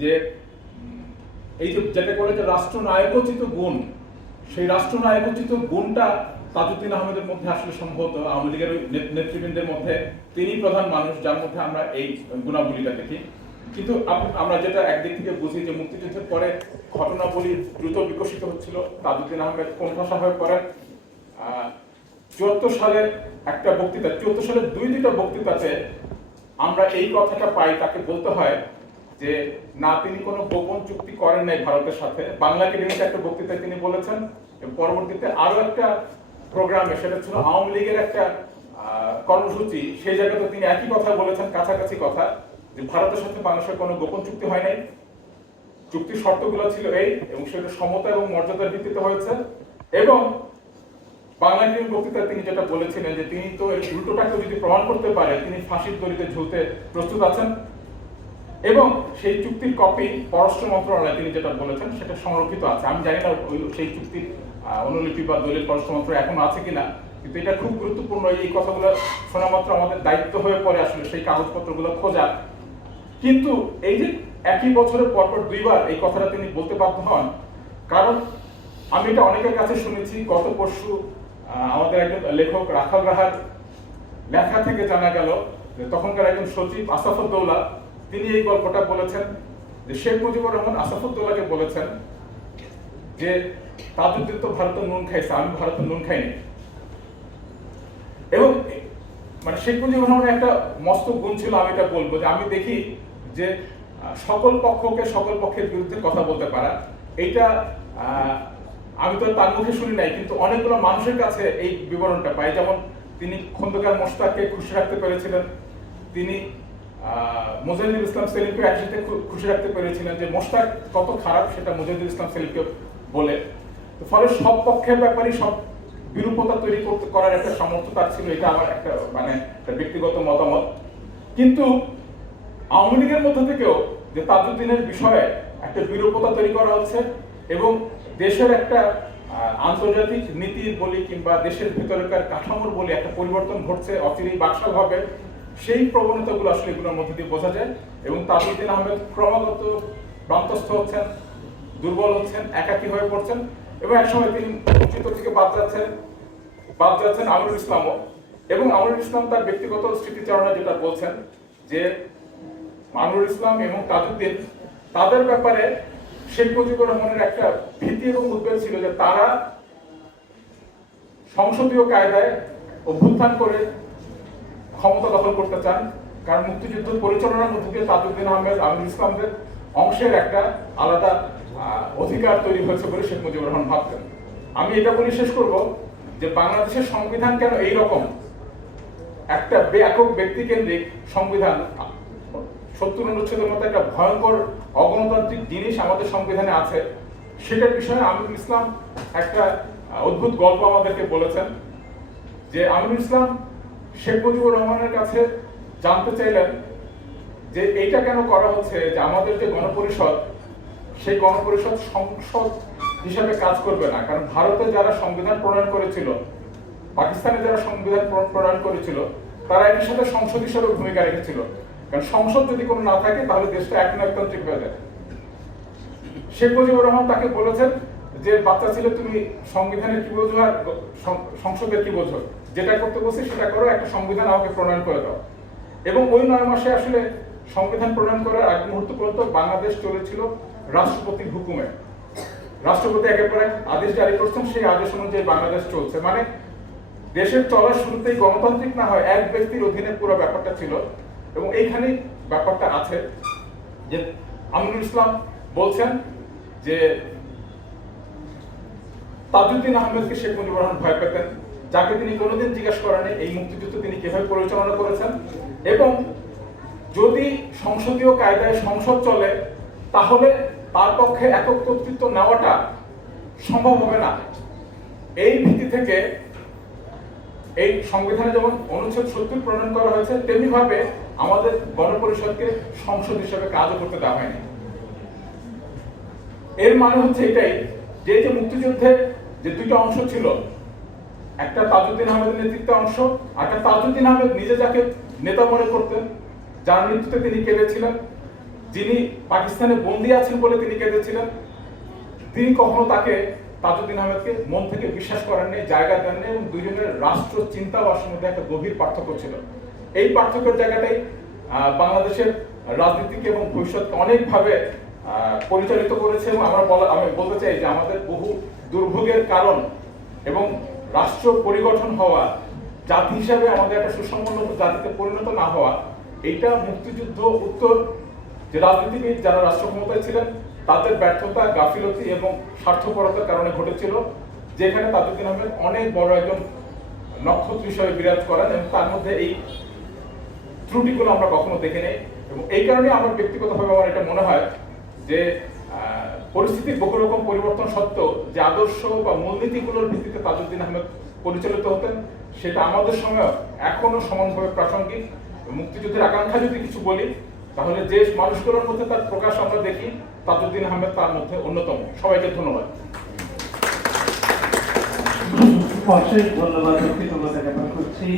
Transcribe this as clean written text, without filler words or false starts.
যে এই যে যেটা বলে যে রাষ্ট্রনায়কোচিত গুণ, সেই রাষ্ট্রনায়কোচিত গুণটা তাজউদ্দিন আহমেদের মধ্যে আসলে সম্ভবত আওয়ামী লীগের নেতৃবৃন্দের মধ্যে তিনি প্রধান মানুষ যার মধ্যে আমরা এই গুণাবলীটা দেখি। কিন্তু আমরা যেটা একদিক থেকে বুঝি যে মুক্তিযুদ্ধের পরে ঘটনাবলী দ্রুত বিকশিত হচ্ছিল, তাজউদ্দিন আহমেদ কোণঠাসা হয়ে পড়েন। 74 সালের একটা বক্তৃতা, 74 সালের দুইটা বক্তৃতাতে আমরা এই কথাটা পাই, তাকে বলতে হয় যে না, তিনি কোনো গোপন চুক্তি করেন নাই ভারতের সাথে। বাংলা একাডেমিতে একটা বক্তৃতায় তিনি বলেছেন, পরবর্তীতে আরো একটা প্রোগ্রামে, সেটা ছিল আওয়ামী লীগের একটা কর্মসূচি, সেই জায়গাতে তিনি একই কথা বলেছেন, কাছাকাছি কথা, যে ভারতের সাথে বাংলাদেশের কোনো গোপন চুক্তি হয় নাই, চুক্তির শর্তগুলো ছিল এই, এবং সেটা সমতা এবং মর্যাদার ভিত্তিতে হয়েছে। এবং বাংলা একাডেমির বক্তৃতায় তিনি যেটা বলেছিলেন যে তিনি তো এই উল্টোটাকে যদি প্রমাণ করতে পারে, তিনি ফাঁসির দড়িতে ঝুলতে প্রস্তুত আছেন। এবং সেই চুক্তির কপি পররাষ্ট্র মন্ত্রণালয়ে তিনি যেটা বলেছেন সেটা সংরক্ষিত আছে। আমি জানি না সেই চুক্তির অনুলিপি বা দলিল পররাষ্ট্র মন্ত্রণালয় এখন আছে কিনা, কিন্তু এটা খুব গুরুত্বপূর্ণ। এই কথাগুলো শোনা মাত্র আমাদের দায়িত্ব হয়ে পড়ে আসলে সেই কাগজপত্রগুলো খোঁজা। কিন্তু এই যে একই বছরের পরপর দুইবার এই কথাটা তিনি বলতে বাধ্য হন, কারণ আমি এটা অনেকের কাছে শুনেছি। গত পরশু আমাদের একজন লেখক রাখাল রাহার লেখা থেকে জানা গেল যে তখনকার একজন সচিব আসাফুদ্দৌলা তিনি এই গল্পটা বলেছেন যে শেখ মুজিবুর রহমান আসাফুদ্দৌলাকে বলেছেন যে তাজউদ্দিন তো ভারতের নুন খাইছে, আমি ভারতের নুন খাইনি। এবং মানে শেখ মুজিবুর রহমানের একটা মস্ত গুণ ছিল, আমি এটা বলবো যে আমি দেখি যে সকল পক্ষের বিরুদ্ধে কথা বলতে পারা। এইটা আমি তো তার মুখে শুনি নাই, কিন্তু অনেকগুলো মানুষের কাছে এই বিবরণটা পাই। যেমন তিনি খন্দকার মোশতাককে খুশি রাখতে পেরেছিলেন, তিনি মুজাহিদুল ইসলাম সেলিমকে একসাথে খুশি রাখতে পেরেছিলেন যে মোশতাক কত খারাপ সেটা মুজাহিদুল ইসলাম সেলিমকে বলে। ফলে সব পক্ষের ব্যাপারে সব বিরূপতা তৈরি করার একটা সামর্থ্য তার ছিল। এটা আমার একটা মানে ব্যক্তিগত মতামত। কিন্তু আওয়ামী লীগের মধ্যে থেকেও যে তাজউদ্দিনের বিষয়ে একটা বিরূপতা তৈরি করা হচ্ছে এবং দেশের একটা আন্তর্জাতিক নীতির বলি কিংবা দেশের ভিতরকার কাঠামোর বলি একটা পরিবর্তন ঘটছে অচিরেই বাকশাল হবে, সেই প্রবণতাগুলো আসলে এগুলোর মধ্যে দিয়ে বোঝা যায়। এবং তাজউদ্দিন আহমেদ ক্রমাগত বান্তস্থ হচ্ছেন, দুর্বল হচ্ছেন, একাকী হয়ে পড়ছেন এবং একসময় তিনি চিত্র থেকে বাদ যাচ্ছেন আমিরুল ইসলামও। এবং আমিরুল ইসলাম তার ব্যক্তিগত স্মৃতিচারণা যেটা বলছেন যে আমিরুল ইসলাম এবং তাজউদ্দিন তাদের ব্যাপারে শেখ মুজিবুর রহমানের একটা ভীতি এবং উদ্বেগ ছিল যে তারা সংসদীয় কায়দায় অভ্যুত্থান করে ক্ষমতা দখল করতে চান। কারণ মুক্তিযুদ্ধ পরিচালনার মধ্যে দিয়ে তাজউদ্দিন আহমেদ আমিরুল ইসলামদের অংশের একটা আলাদা অধিকার তৈরি হয়েছে বলে শেখ মুজিবুর রহমান ভাবতেন। আমি এটা বলে শেষ করব যে বাংলাদেশের সংবিধান কেন এইরকম একটা একক ব্যক্তিকেন্দ্রিক সংবিধান, 70 অনুচ্ছেদের মতো একটা ভয়ঙ্কর অগণতান্ত্রিক জিনিস আমাদের সংবিধানে আছে, সেটার বিষয়ে আমিরুল ইসলাম একটা অদ্ভুত গল্প আমাদেরকে বলেছেন। যে আমিরুল ইসলাম শেখ মুজিবুর রহমানের কাছে জানতে চাইলেন যে এইটা কেন করা হচ্ছে যে আমাদের যে গণপরিষদ, সেই গণপরিষদ সংসদ হিসাবে কাজ করবে না। কারণ ভারতে যারা সংবিধান প্রণয়ন করেছিল, পাকিস্তানে যারা সংবিধান প্রণয়ন করেছিল, তারা এটির সাথে সংসদ হিসাবে ভূমিকা রেখেছিল। কারণ সংসদ যদি কোনো না থাকে তাহলে দেশটা একনায়কতান্ত্রিক হয়ে যায়। শেখ মুজিবুর রহমান তাকে বলেছেন যে বাচ্চা ছেলে, তুমি সংবিধানের কি বোঝো আর সংসদের কি বোঝো, যেটা করতে বলছি সেটা করো, একটা সংবিধান আমাকে প্রণয়ন করে দাও। এবং ওই 9 মাসে আসলে সংবিধান প্রণয়ন করার আগ মুহূর্ত পর্যন্ত বাংলাদেশ চলেছিল রাষ্ট্রপতির হুকুমে। রাষ্ট্রপতি একের পর এক আদেশ জারি করছেন, সেই আদেশ অনুযায়ী বাংলাদেশ চলছে। মানে দেশের চলার শুরুতেই গণতান্ত্রিক না হয় এক ব্যক্তির অধীনে পুরো ব্যাপারটা ছিল। এবং এইখানেই ব্যাপারটা আছে যে আমিরুল ইসলাম বলছেন যে তাজউদ্দিন আহমেদকে শেখ মুজিবুর রহমান ভয় পেতেন, যাকে তিনি কোনোদিন জিজ্ঞাসা করেননি এই মুক্তিযুদ্ধ তিনি কিভাবে পরিচালনা করেছেন। এবং যদি সংসদীয় কায়দায় সংসদ চলে তাহলে তার পক্ষে একক কর্তৃত্ব নেওয়াটা সম্ভব হবে না। এই ভিত্তি থেকে এই সংবিধানে যেমন অনুচ্ছেদ 70 প্রণয়ন করা হয়েছে, তেমনি ভাবে আমাদের গণপরিষদকে সংসদ হিসেবে কাজও করতে দেওয়া হয়নি। এর মানে হচ্ছে এটাই যে যে মুক্তিযুদ্ধে যে দুইটা অংশ ছিল, একটা তাজউদ্দিন আহমেদের নেতৃত্বে অংশ, আর একটা তাজউদ্দিন আহমেদ নিজে যাকে নেতা মনে করতেন, যার নেতৃত্বে তিনি কেঁদেছিলেন, যিনি পাকিস্তানে বন্দী আছেন বলে তিনি কেঁদেছিলেন, তিনি কখনো তাজউদ্দিন আহমেদকে মন থেকে বিশ্বাস করেননি, জায়গা দেননি, এবং দুজনের রাষ্ট্র চিন্তা ভাবনার মধ্যে একটা গভীর পার্থক্য ছিল। এই পার্থক্যের জায়গাটাই বাংলাদেশের রাজনীতিকে এবং ভবিষ্যৎকে অনেকভাবে পরিচালিত করেছে। এবং আমি বলতে চাই যে আমাদের বহু দুর্ভোগের কারণ এবং রাষ্ট্র পরিগঠন হওয়া, জাতি হিসাবে আমাদের একটা সুসম্পন্ন জাতিতে পরিণত না হওয়া, এইটা মুক্তিযুদ্ধ উত্তর যে রাজনীতিবিদ যারা রাষ্ট্র ক্ষমতায় ছিলেন তাদের ব্যর্থতা, গাফিলতি এবং স্বার্থপরতার কারণে ঘটেছিল, যেখানে তাজউদ্দিন আহমেদ অনেক বড় একজন নক্ষত্র হিসাবে বিরাজ করেন, এবং তার মধ্যে এই ত্রুটিগুলো আমরা কখনো দেখে নেই। এবং এই কারণে আমার ব্যক্তিগতভাবে আমার এটা মনে হয় যে পরিস্থিতির বহু রকম পরিবর্তন সত্ত্বেও যে আদর্শ বা মূলনীতিগুলোর ভিত্তিতে তাজউদ্দিন আহমেদ পরিচালিত হতেন, সেটা আমাদের সময় এখনো সমানভাবে প্রাসঙ্গিক। মুক্তিযুদ্ধের আকাঙ্ক্ষা যদি কিছু বলি, তাহলে যে মানুষগুলোর মধ্যে তার প্রকাশ আমরা দেখি, তাজউদ্দিন আহমেদ তার মধ্যে অন্যতম। সবাইকে ধন্যবাদ। অশেষ ধন্যবাদ, কৃতজ্ঞতা জ্ঞাপন করছি।